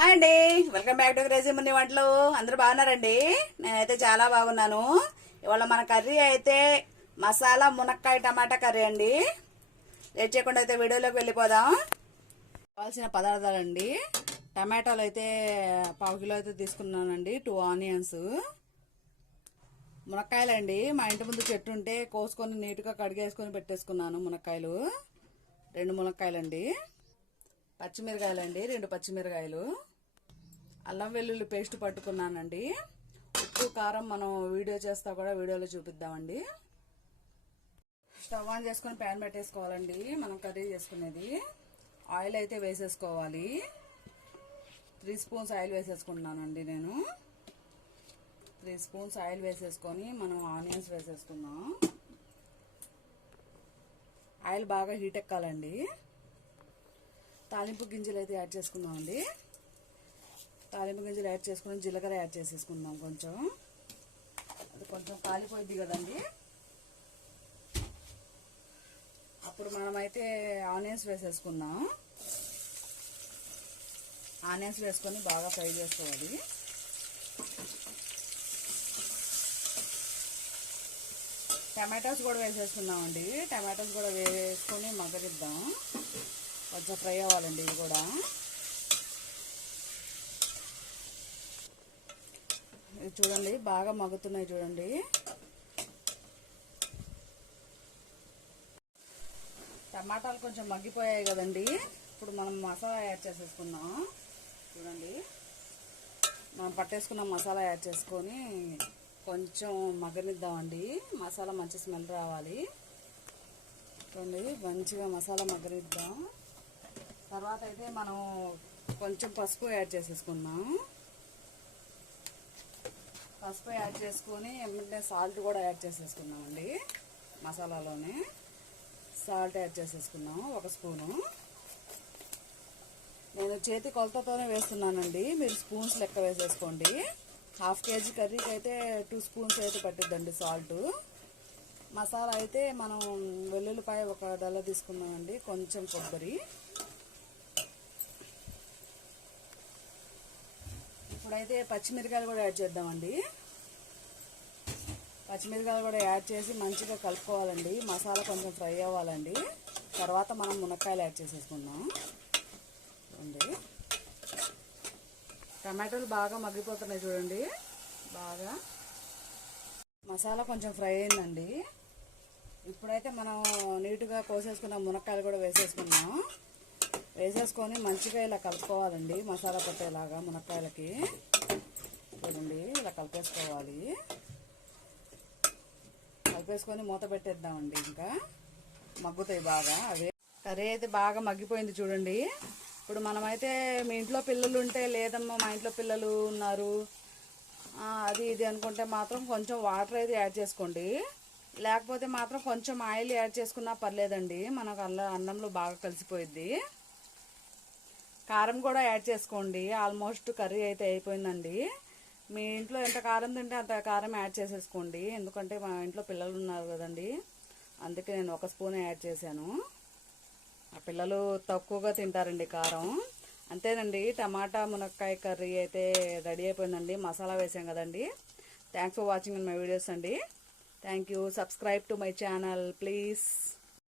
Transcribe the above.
Hi అండి, welcome back to crazy Munni వంటలు. అందరూ బాగున్నారండి? నేనైతే చాలా బాగున్నాను. ఇవాళ మన కర్రీ అయితే మసాలా మునక్కాయ టమాటా కర్రీ అండి. లేట్ చేయకుండా అయితే వీడియోలోకి వెళ్ళిపోదాం. కావాల్సిన పదార్థాలండి: టమాటాలు అయితే 1/2 కిలో అయితే తీసుకున్నానండి, 2 ఆనియన్స్, మునక్కాయలండి మా ఇంటి ముందు చెట్టు ఉంటే కోసుకొని నీట్గా కడిగేసుకొని పెట్టేసుకున్నాను. మునక్కాయలు 2 మునక్కాయలండి, పచ్చిమిరకాయలండి 2 పచ్చిమిరకాయలు, అల్లం వెల్లుల్లి పేస్ట్ పట్టుకున్నానండి. ఉప్పు కారం మనం వీడియో చేస్తా కూడా వీడియోలో చూపిద్దామండి. స్టవ్ ఆన్ చేసుకొని ప్యాన్ పెట్టేసుకోవాలండి. మనం కర్రీ చేసుకునేది ఆయిల్ అయితే వేసేసుకోవాలి. 3 స్పూన్స్ ఆయిల్ వేసేసుకుంటున్నానండి నేను. 3 స్పూన్స్ ఆయిల్ వేసేసుకొని మనం ఆనియన్స్ వేసేసుకుందాం. ఆయిల్ బాగా హీట్ ఎక్కాలండి. తాలింపు గింజలు అయితే యాడ్ చేసుకుందామండి. తాలింపు గింజలు యాడ్ చేసుకుని జీలకర్ర యాడ్ చేసేసుకుందాం. కొంచెం అది కొంచెం కాలిపోయింది కదండి. అప్పుడు మనమైతే ఆనియన్స్ వేసేసుకుందాం. ఆనియన్స్ వేసుకొని బాగా ఫ్రై చేసుకోవాలి. టమాటోస్ కూడా వేసేసుకుందామండి. టమాటోస్ కూడా వేసుకొని మగ్గనిద్దాం. కొంచెం ఫ్రై అవ్వాలండి ఇవి కూడా. ఇవి చూడండి బాగా మగ్గుతున్నాయి చూడండి. టమాటాలు కొంచెం మగ్గిపోయాయి కదండి. ఇప్పుడు మనం మసాలా యాడ్ చేసేసుకుందాం. చూడండి మనం పట్టేసుకున్న మసాలా యాడ్ చేసుకొని కొంచెం మగ్గనిద్దామండి. మసాలా మంచి స్మెల్ రావాలి. చూడండి మంచిగా మసాలా మగ్గనిద్దాం. తర్వాత అయితే మనం కొంచెం పసుపు యాడ్ చేసేసుకుందాం. పసుపు యాడ్ చేసుకొని ఏమంటే సాల్ట్ కూడా యాడ్ చేసేసుకుందామండి. మసాలాలోనే సాల్ట్ యాడ్ చేసేసుకున్నాం 1 స్పూను. నేను చేతి కొలతతోనే వేస్తున్నానండి, మీరు స్పూన్స్ లెక్క వేసేసుకోండి. 1/2 కేజీ కర్రీకి అయితే 2 స్పూన్స్ అయితే పట్టిద్దండి సాల్ట్. మసాలా అయితే మనం వెల్లుల్లిపాయ 1 డల్ల తీసుకున్నామండి, కొంచెం కొబ్బరి. ఇప్పుడైతే పచ్చిమిరకాయలు కూడా యాడ్ చేద్దామండి. పచ్చిమిరకాయలు కూడా యాడ్ చేసి మంచిగా కలుపుకోవాలండి. మసాలా కొంచెం ఫ్రై అవ్వాలండి. తర్వాత మనం మునక్కాయలు యాడ్ చేసేసుకుందాం. చూడండి టమాటాలు బాగా మగ్గిపోతున్నాయి చూడండి. బాగా మసాలా కొంచెం ఫ్రై అయిందండి. ఇప్పుడైతే మనం నీట్గా కోసేసుకున్న మునక్కాయలు కూడా వేసేసుకున్నాం. వేసేసుకొని మంచిగా ఇలా కలుపుకోవాలండి. మసాలా పట్టేలాగా మునక్కాయలకి చూడండి ఇలా కలిపేసుకోవాలి. కలిపేసుకొని మూత పెట్టేద్దామండి. ఇంకా మగ్గుతాయి బాగా. అవే కర్రీ అయితే బాగా మగ్గిపోయింది చూడండి. ఇప్పుడు మనమైతే మీ ఇంట్లో పిల్లలు ఉంటే, లేదమ్మా మా ఇంట్లో పిల్లలు ఉన్నారు అది ఇది అనుకుంటే మాత్రం కొంచెం వాటర్ అయితే యాడ్ చేసుకోండి. లేకపోతే మాత్రం కొంచెం ఆయిల్ యాడ్ చేసుకున్నా పర్లేదండి. మనకు అన్నంలో బాగా కలిసిపోయిద్ది. కారం కూడా యాడ్ చేసుకోండి. ఆల్మోస్ట్ కర్రీ అయితే అయిపోయిందండి. మీ ఇంట్లో ఎంత కారం తింటే అంత కారం యాడ్ చేసేసుకోండి. ఎందుకంటే మా ఇంట్లో పిల్లలు ఉన్నారు కదండి, అందుకే నేను 1 స్పూన్ యాడ్ చేశాను. ఆ పిల్లలు తక్కువగా తింటారండి కారం. అంతేనండి, టమాటా మునక్కాయ కర్రీ అయితే రెడీ అయిపోయిందండి. మసాలా వేసాం కదండి. Thanks for watching my videos అండి. Thank you. Subscribe to my channel please.